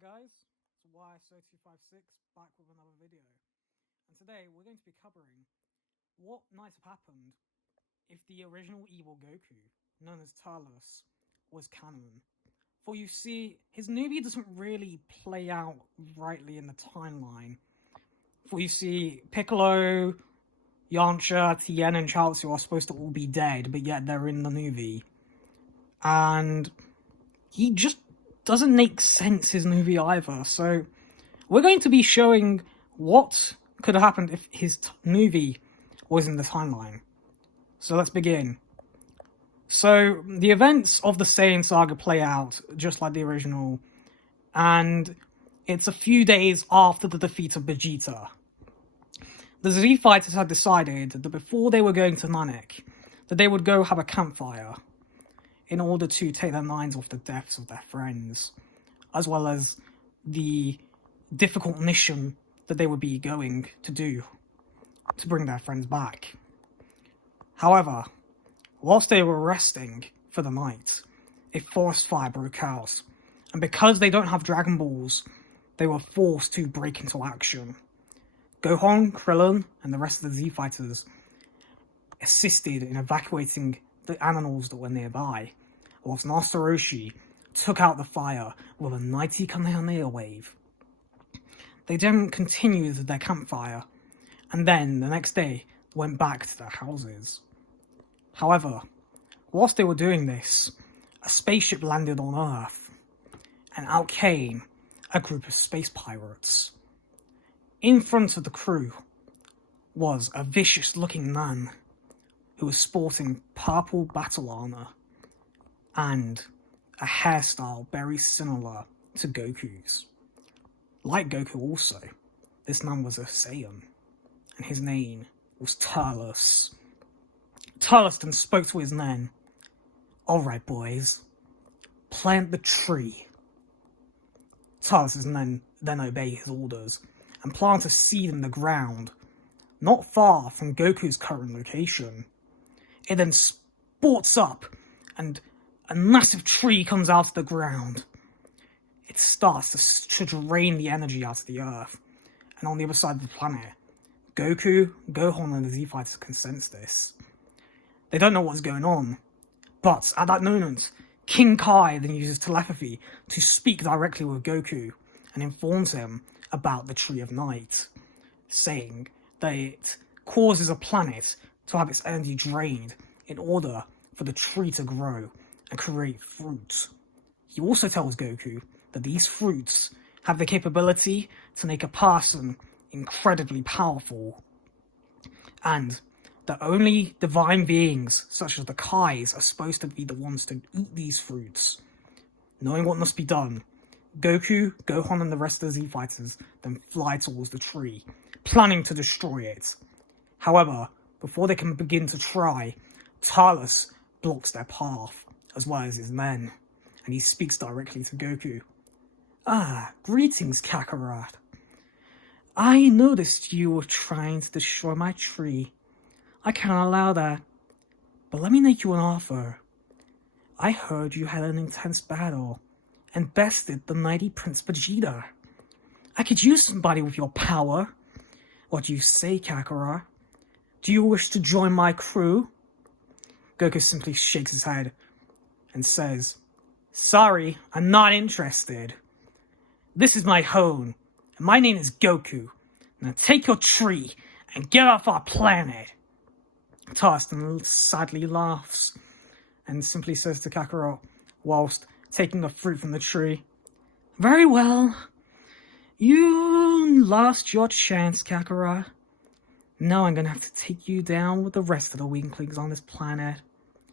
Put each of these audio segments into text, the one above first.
guys, it's YSO256 back with another video. And today we're going to be covering what might have happened if the original evil Goku, known as Turles, was canon. For you see, his movie doesn't really play out rightly in the timeline. For you see, Piccolo, Yamcha, Tien, and Chaozu are supposed to all be dead, but yet they're in the movie. And he just doesn't make sense, his movie, either. So we're going to be showing what could have happened if his movie was in the timeline. So let's begin. So the events of the Saiyan saga play out just like the original, and it's a few days after the defeat of Vegeta. The Z fighters had decided that before they were going to Namek, that they would go have a campfire in order to take their minds off the deaths of their friends, as well as the difficult mission that they would be going to do to bring their friends back. However, whilst they were resting for the night, a forest fire broke out, and because they don't have Dragon Balls, they were forced to break into action. Gohan, Krillin, and the rest of the Z fighters assisted in evacuating the animals that were nearby, whilst Master Roshi took out the fire with a mighty Kamehameha wave. They then continued their campfire, and then the next day went back to their houses. However, whilst they were doing this, a spaceship landed on Earth, and out came a group of space pirates. In front of the crew was a vicious-looking man who was sporting purple battle armor and a hairstyle very similar to Goku's. Like Goku also, this man was a Saiyan, and his name was Turles. Turles then spoke to his men. "Alright, boys, plant the tree." Turles' men then obey his orders and plant a seed in the ground, not far from Goku's current location. It then sports up, and a massive tree comes out of the ground. It starts to drain the energy out of the Earth, and on the other side of the planet, Goku, Gohan, and the Z-Fighters can sense this. They don't know what's going on, but at that moment, King Kai then uses telepathy to speak directly with Goku and informs him about the Tree of Night, saying that it causes a planet to have its energy drained in order for the tree to grow and create fruit. He also tells Goku that these fruits have the capability to make a person incredibly powerful, and that only divine beings such as the Kais are supposed to be the ones to eat these fruits. Knowing what must be done, Goku, Gohan, and the rest of the Z-Fighters then fly towards the tree, planning to destroy it. However, before they can begin to try, Turles blocks their path, as well as his men, and he speaks directly to Goku. "Greetings, Kakarot. I noticed you were trying to destroy my tree. I can't allow that. But let me make you an offer. I heard you had an intense battle and bested the mighty Prince Vegeta. I could use somebody with your power. What do you say, Kakarot? Do you wish to join my crew?" Goku simply shakes his head and says, "Sorry, I'm not interested. This is my home, and my name is Goku. Now take your tree and get off our planet." Tarston sadly laughs and simply says to Kakarot, whilst taking a fruit from the tree, "Very well. You lost your chance, Kakarot. Now I'm gonna have to take you down with the rest of the weaklings on this planet."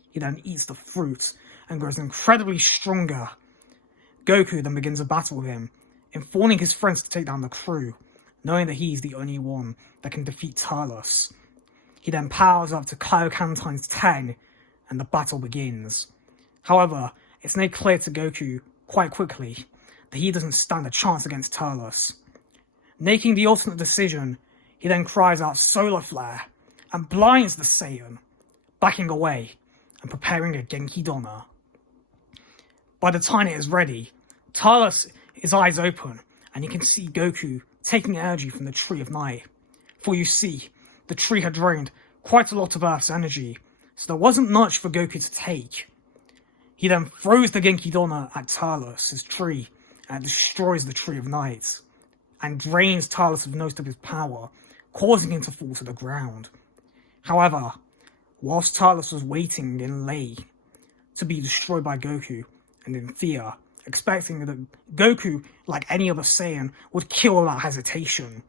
He then eats the fruit and grows incredibly stronger. Goku then begins a battle with him, informing his friends to take down the crew, knowing that he's the only one that can defeat Turles. He then powers up to Kaioken times 10, and the battle begins. However, it's made clear to Goku quite quickly that he doesn't stand a chance against Turles. Making the ultimate decision, he then cries out Solar Flare and blinds the Saiyan, backing away and preparing a Genki Donna. By the time it is ready, Turles his eyes open, and you can see Goku taking energy from the Tree of Night. For you see, the tree had drained quite a lot of Earth's energy, so there wasn't much for Goku to take. He then throws the Genki Donna at Turles, his tree, and it destroys the Tree of Night, and drains Turles of most of his power, causing him to fall to the ground. However, whilst Turles was waiting in Lei to be destroyed by Goku, and in fear, expecting that Goku, like any other Saiyan, would kill without hesitation,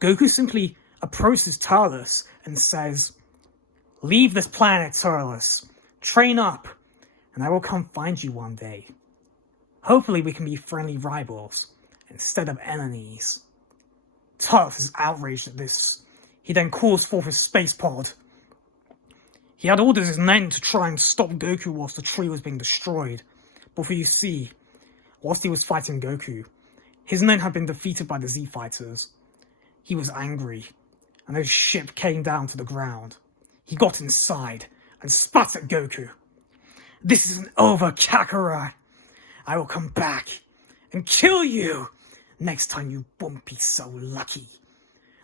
Goku simply approaches Turles and says, "Leave this planet, Turles. Train up, and I will come find you one day. Hopefully we can be friendly rivals, instead of enemies." Turles is outraged at this. He then calls forth his space pod. He had ordered his men to try and stop Goku whilst the tree was being destroyed. But for you see, whilst he was fighting Goku, his men had been defeated by the Z fighters. He was angry, and his ship came down to the ground. He got inside and spat at Goku. "This isn't over, Kakarot. I will come back and kill you next time you won't be so lucky."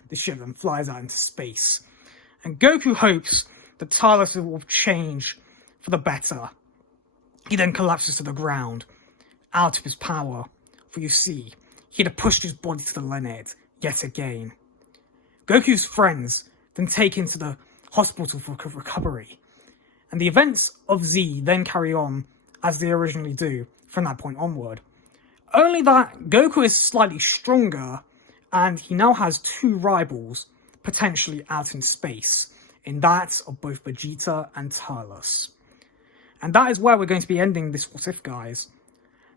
The ship then flies out into space, and Goku hopes that Turles will change for the better. He then collapses to the ground, out of his power, for you see, he had pushed his body to the limit yet again. Goku's friends then take him to the hospital for recovery, and the events of Z then carry on as they originally do from that point onward. Only that Goku is slightly stronger, and he now has two rivals potentially out in space, in that of both Vegeta and Turles. And that is where we're going to be ending this What If, guys.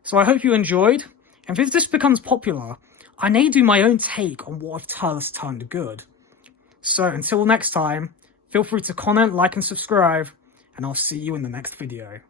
So I hope you enjoyed, and if this becomes popular, I may do my own take on what if Turles turned good. So until next time, feel free to comment, like and subscribe, and I'll see you in the next video.